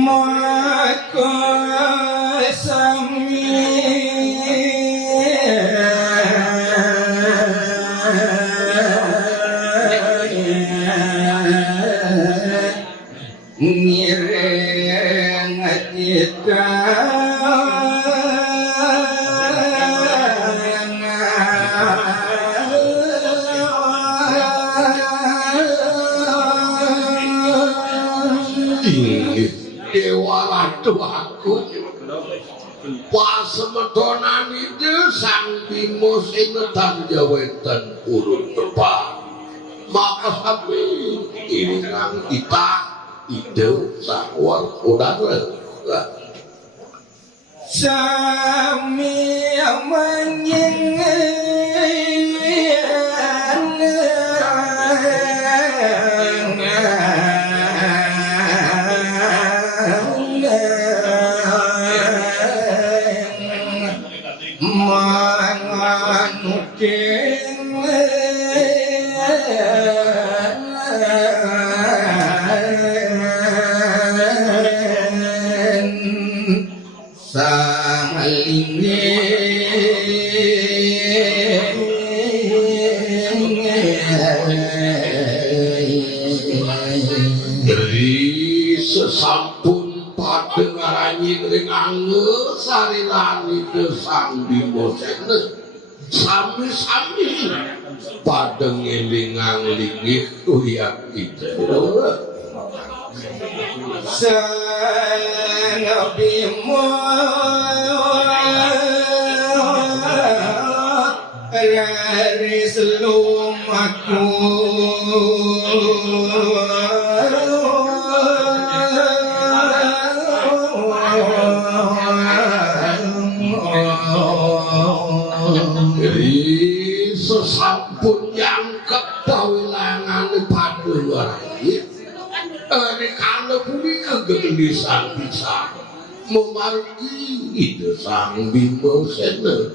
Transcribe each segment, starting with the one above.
maka sami ngireng kita Dewa Ratu aku pasemedonan itu sang Bimo sinetan jawetan urut tepat maka sampai ini nang kita ide sawar udara sami sesampun padengaranyi ring angge sarilani desang Bimo sene sami-sami padeng elingang linggih kuyak itu sang Bimo raris lumaku sesampun yang kepawilangan padengaranyi rikana bumi kegelisan bisa memargi ide sang Bimo sene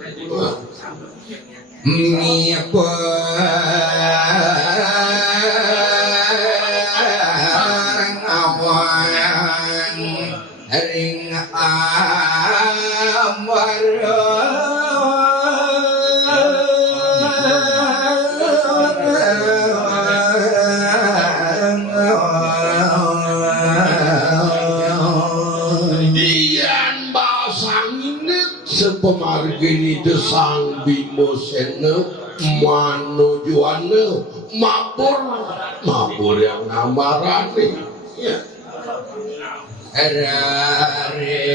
miapa awan ring amar pemargini desang Bimo sene manujuane mabur yang namarane ya rare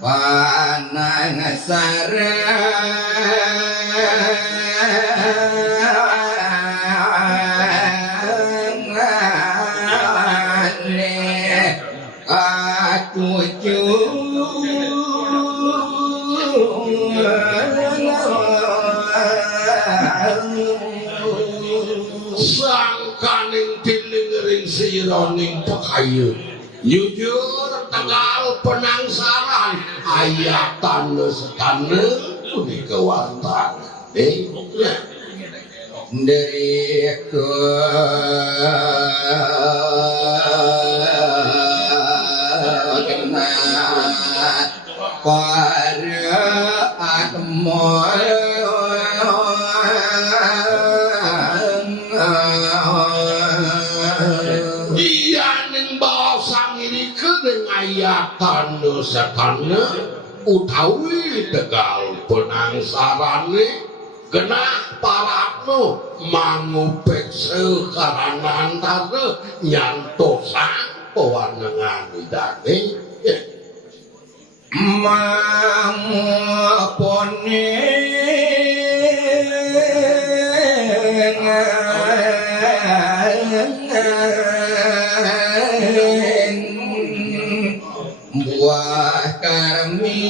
panang sare sangkaning tilingering sironing pekayu jujur tegal penangsaran ayatan setane uni kewartan dari ke para atmoy dianing basang ini kering ayatan setane utawi tegal penangsarane genah paratno mangupek sekarangan tare nyantosang pewanengan idane mangupone buah karmi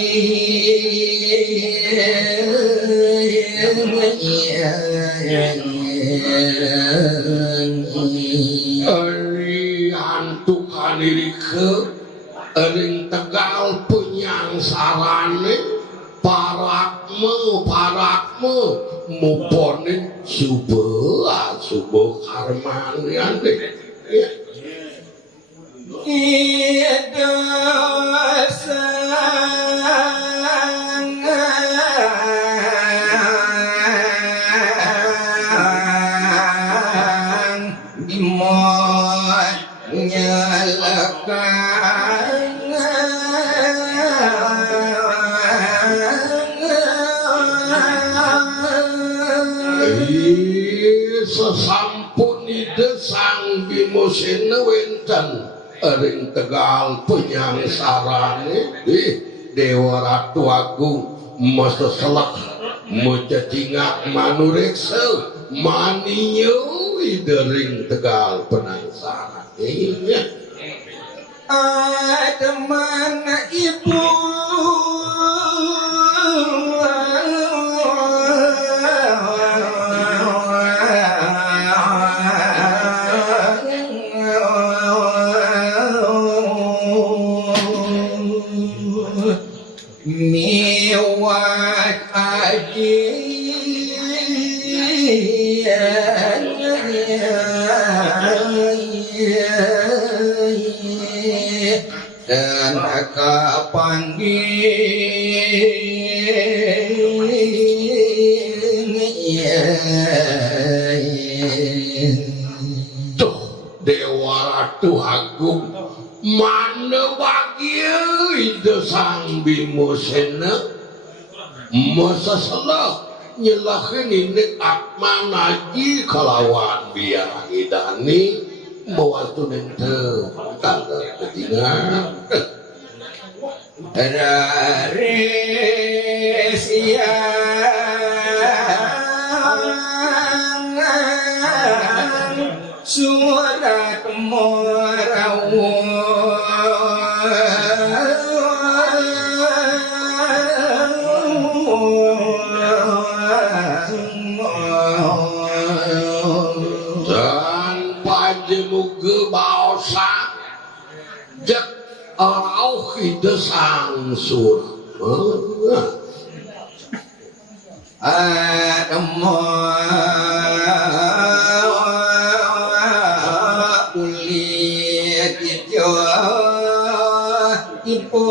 arian tukang dirike ering Tegal penyangsarane parakmu muponin subuh karmanian deh ya. Sesampun ide sang Bimosena wenten ering Tegal penyangsarane Dewa Ratu Agung masa selak mecacingak manureksa maninyo ide ring Tegal penyangsarane teman ibu dan kapan tuh Dewa Ratu Agung mana bagia itu sang Bimosena masa salah nyelahin ini akman lagi kalawan biar idani mewaktu nente tangga ketiga Raresia surat morawung muga bausa jak arauh ide sang surah ulit itu ipo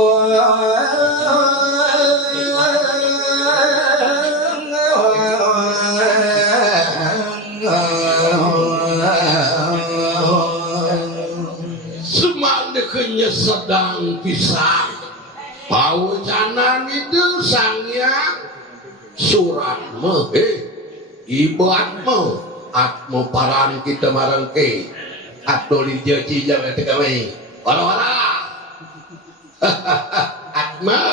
sedang pisah pawacanan itu sangya suratmu ibatmu atmu paran kita marangke atau dijaji jangan tegawai wala-wala atma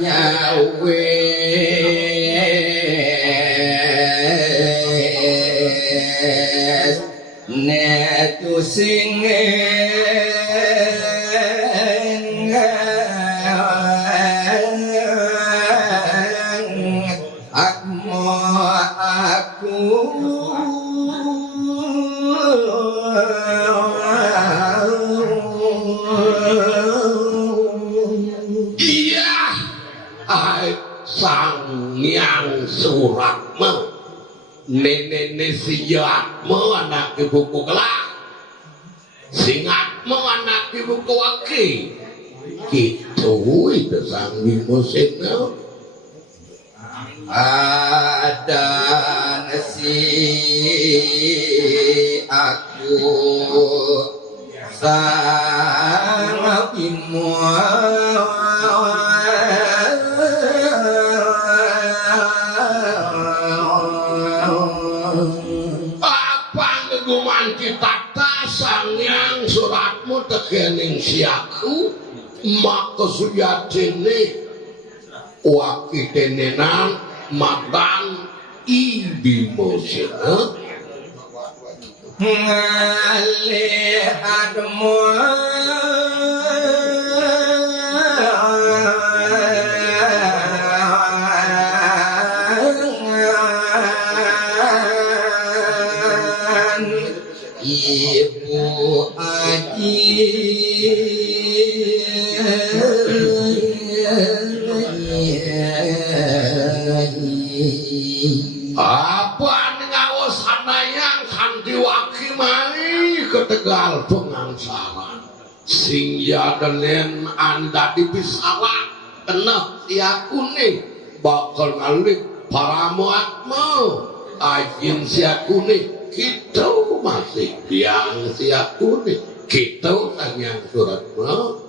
nyawe netu aku iya sang yang suratmu nenek siatmu anak ibuku kelak singatmu anak ibuku waki gitu itu sang Bimosena ada nasi aku sang Bimo kita sang yang suratmu tekening siaku maka suyatene wakitenenan madan Bimosena ngalihatmu ibu aji apa ngawas hanayang kanthi waki mari ke Tegal pengangsaran sing yadenen anda dipisawa kenah siakune bakal ngalik para muatmu ajin siakune kita masih biang siakune kita tanyang suratmu